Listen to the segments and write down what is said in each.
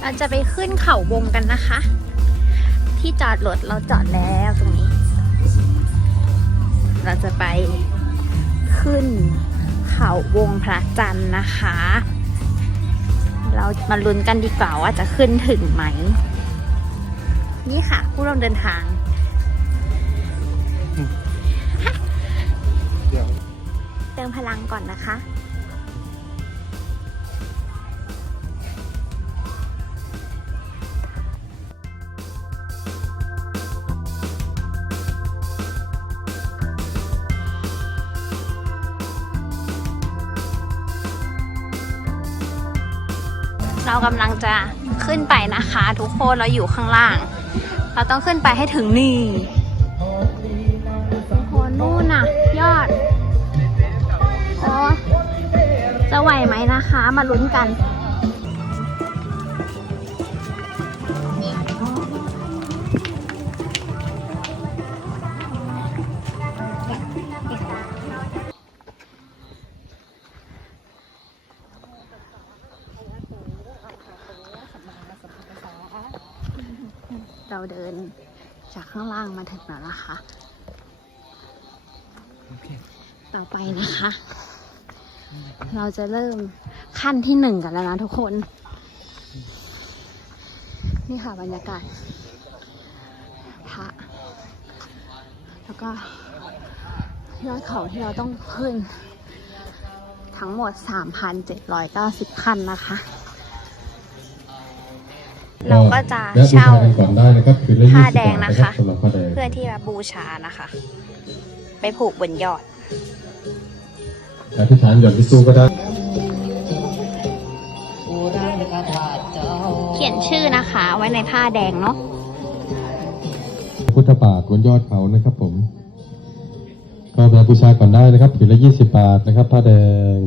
เราจะไปขึ้นเขาวงกันนะคะ ที่จอดรถเราจอดแล้วตรงนี้ เราจะไปขึ้นเขาวงพระจันทร์นะคะ เรามาลุ้นกันดีกว่าว่าจะขึ้นถึงไหม นี่ค่ะ ผู้ร่วมเดินทางเดี๋ยวเติมพลังก่อนนะคะ เรากำลังจะขึ้นไปนะคะ ทุกคนเราอยู่ข้างล่าง เราต้องขึ้นไปให้ถึงนี่โอ้โหนู่นน่ะ ยอดโอ้จะไหวไหมนะคะ มาลุ้นกัน เราเดินจากข้างล่างมาถึงแล้วนะคะโอเคต่อไปนะคะ เราจะเริ่มขั้นที่หนึ่งกันแล้วนะทุกคน นี่ค่ะบรรยากาศพระแล้วก็ยอดเขาที่เราต้องขึ้น ทั้งหมด 3,790 ขั้นนะคะ เราก็จะเช่าแวะบูชกันก่อนได้นะครับคืนละผ้า20แดงบาทนะคะสำหรับผ้าแดงเพื่อที่จะบูชานะคะ ไปผูกบนยอดอธิษฐานหย่อนที่ตู้ก็ได้ เขียนชื่อนะคะไว้ในผ้าแดงเนาะพุทธบาทบนยอดเขานะครับผม ก็แวะบูชาก่อนได้นะครับคืนละ20บาทนะครับ ผ้าแดง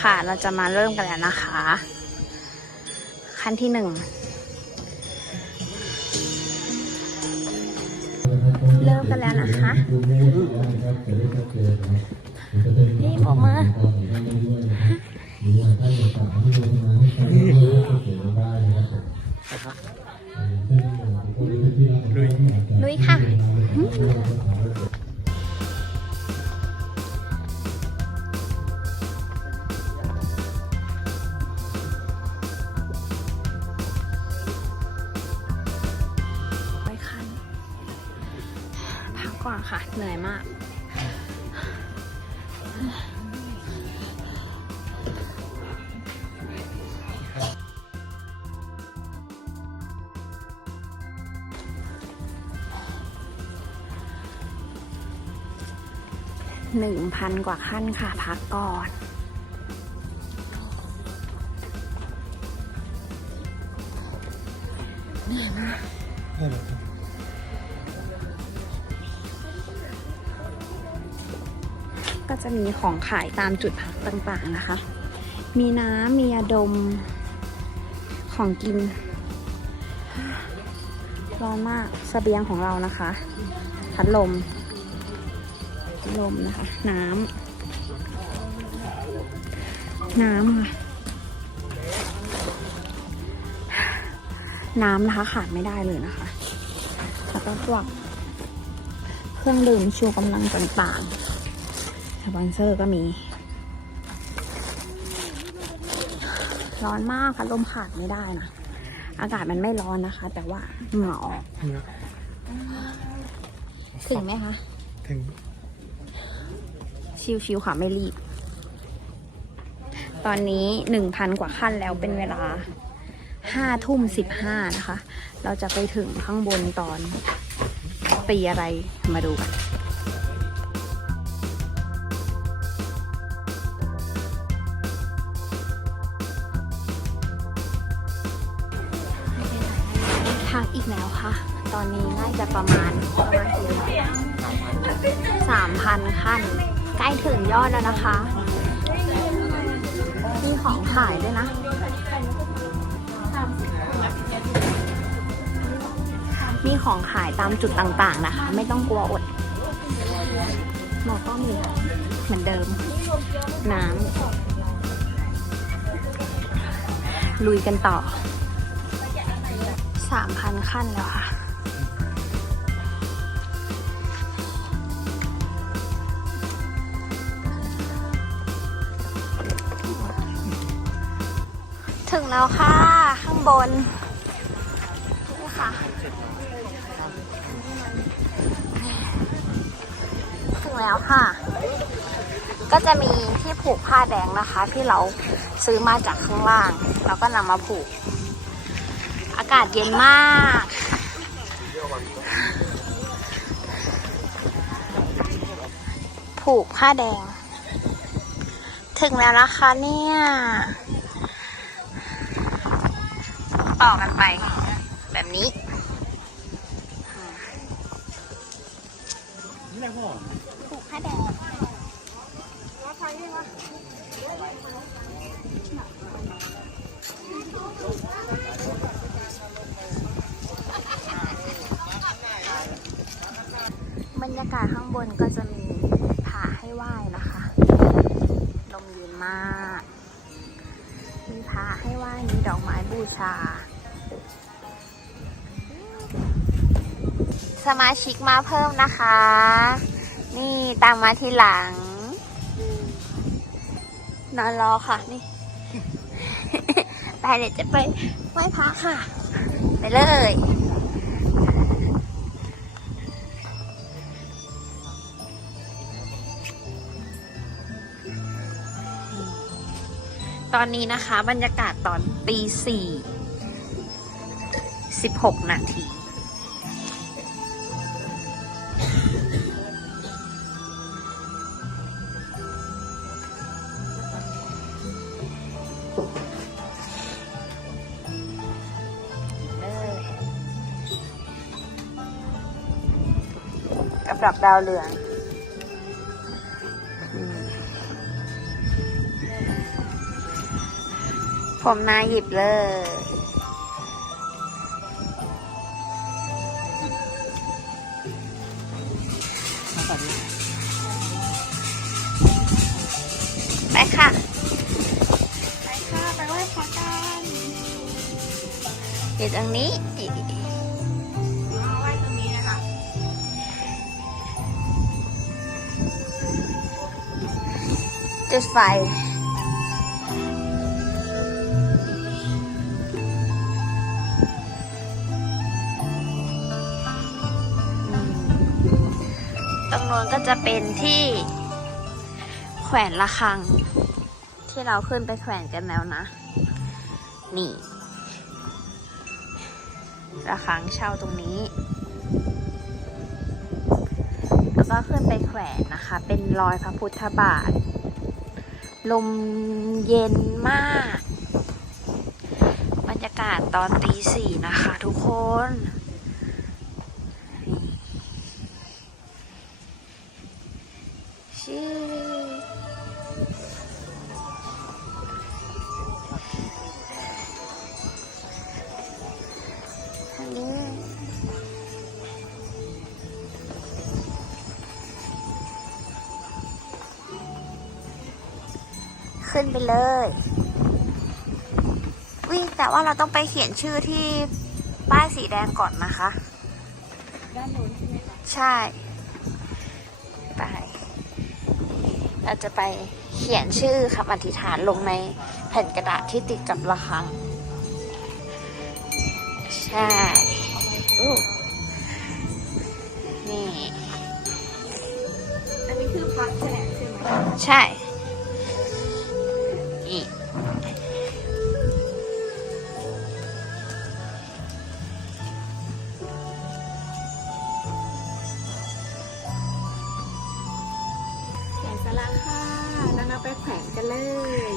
ค่ะ เราจะมาเริ่มกันแล้วนะคะ ขั้นที่หนึ่งเริ่มกันแล้วนะคะนี่ผมมือ กก่อนค่ะ เหนื่อยมาก หนึ่งพันกว่าขั้นค่ะ พักก่อนได้เลยครับก็ จะมีของขายตามจุดพักต่างๆนะคะ มีน้ำมียาดมของกิน ร้อนมากสเสบียงของเรานะคะพัดลมพัดลมนะคะ น้ำน้ำค่ะน้ำนะคะขาดไม่ได้เลยนะคะ แล้วก็พวกเครื่องดื่มชูกำลังต่างๆ สปอนเซอร์ก็มี ร้อนมากค่ะลมขาดไม่ได้นะ อากาศมันไม่ร้อนนะคะ แต่ว่าเหงอกถึงไหมคะ ถึง ชิวๆค่ะไม่รีบ ตอนนี้หนึ่งพันกว่าขั้นแล้วเป็นเวลาห้าทุ่มสิบห้านะคะ เราจะไปถึงข้างบนตอนปีอะไรมาดูกัน พักอีกแล้วค่ะ ตอนนี้น่าจะประมาณประมาณกี่สามพันขั้น ใกล้ถึงยอดแล้วนะคะ มีของขายด้วยนะมีของขายตามจุดต่างๆนะคะ ไม่ต้องกลัวอดหมอก็มีเหมือนเดิม น้ำลุยกันต่อ สามพันขั้นแล้วค่ะ ถึงแล้วค่ะ ข้างบน นี่ค่ะ ถึงแล้วค่ะ ก็จะมีที่ผูกผ้าแดงนะคะ ที่เราซื้อมาจากข้างล่าง เราก็นำมาผูก อากาศเย็นมาก ผูกผ้าแดง ถึงแล้วนะคะเนี่ย ต่อกันไป แบบนี้ผูกผ้าแดงา สมาชิกมาเพิ่มนะคะ นี่ตามมาทีหลัง นอนรอค่ะนี่ ไปเดี๋ยวจะไปไหว้พระค่ะ ไปเลยตอนนี้นะคะ บรรยากาศตอนตีสี่ สิบหกนาทีลยกับดอกดาวเรืองอืมผมนายหยิบเลย อยู่ตรงนี้ไหว้ตรงนี้นะคะจุดไฟตรงนู้นก็จะเป็นที่แขวนระฆัง ที่เราขึ้นไปแขวนกันแล้วนะ นี่ ระฆังเช่าตรงนี้ แล้วก็ขึ้นไปแขวนนะคะ เป็นรอยพระพุทธบาท ลมเย็นมาก บรรยากาศตอนตีสี่นะคะทุกคน ขึ้นไปเลย วิแต่ว่าเราต้องไปเขียนชื่อที่ป้ายสีแดงก่อนนะคะ ด้านโน้นใช่ไหมคะใช่ ไป เราจะไปเขียนชื่อคำอธิษฐานลงในแผ่นกระดาษที่ติดกับระฆัง ใช่อู้นี่ อันนี้คือพักแจกใช่ไหม ใช่ เลย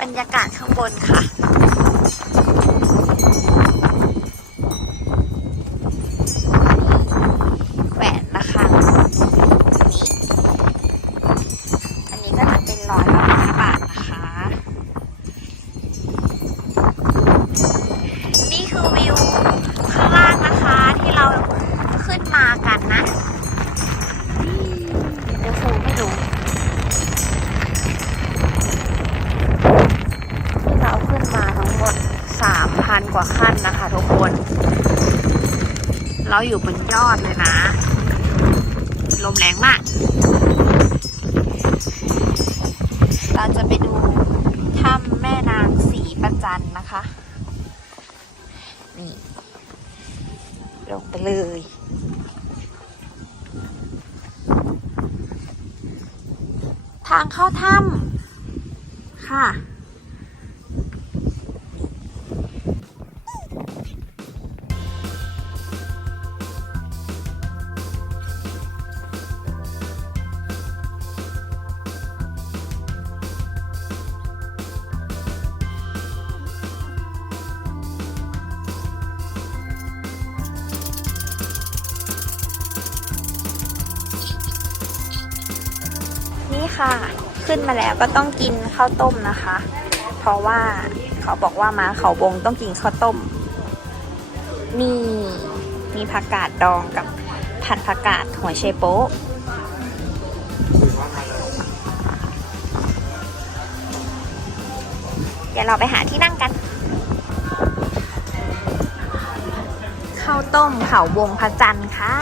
บรรยากาศข้างบนค่ะ you เราอยู่บนยอดเลยนะ ลมแรงมาก เราจะไปดูถ้ำแม่นางสีประจันนะคะ นี่ ลงไปเลยทางเข้าถ้ ค่ะ ขึ้นมาแล้วก็ต้องกินข้าวต้มนะคะ เพราะว่าเขาบอกว่ามาเขาบงต้องกินข้าวต้ม นี่มีผักกาดดองกับผัดผักกาดหัวเชโป๊ะเดี๋ยวเราไปหาที่นั่งกันข้าวต้มเขาวงพระจันทร์ค่ะ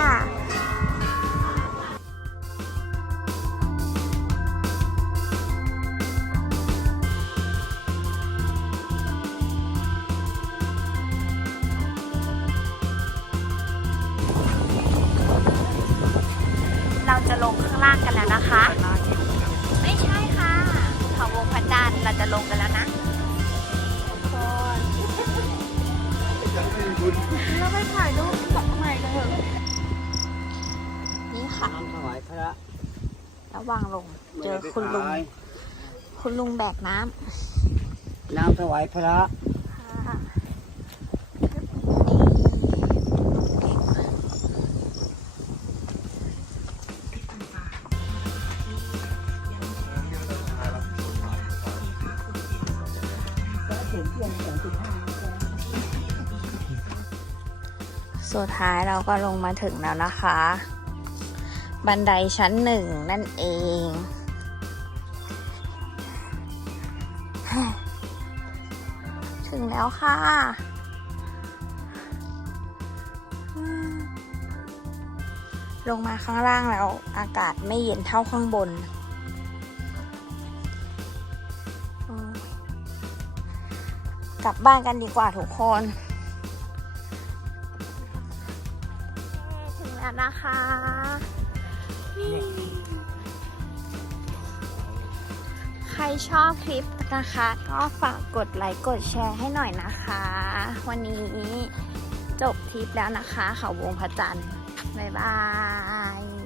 างกันแล้วนะคะ ไม่ใช่ค่ะเขาวงพระจันทร์เราจะลงกันแล้วนะเราไปถ่ายรูปกับใหม่กันเถอะนี่ค่ะน้ำถวายพระระหว่างลง เจอคุณลุง คุณลุงแบกน้ำน้ำถวายพระ สุดท้ายเราก็ลงมาถึงแล้วนะคะ บันไดชั้นหนึ่งนั่นเอง ถึงแล้วค่ะลงมาข้างล่างแล้วอากาศไม่เย็นเท่าข้างบน กลับบ้านกันดีกว่าทุกคน ถึงแล้วนะคะนี่ใครชอบคลิปนะคะ ก็ฝากกดไลค์กดแชร์ให้หน่อยนะคะ วันนี้จบทริปแล้วนะคะ เขาวงพระจันทร์บ๊ายบาย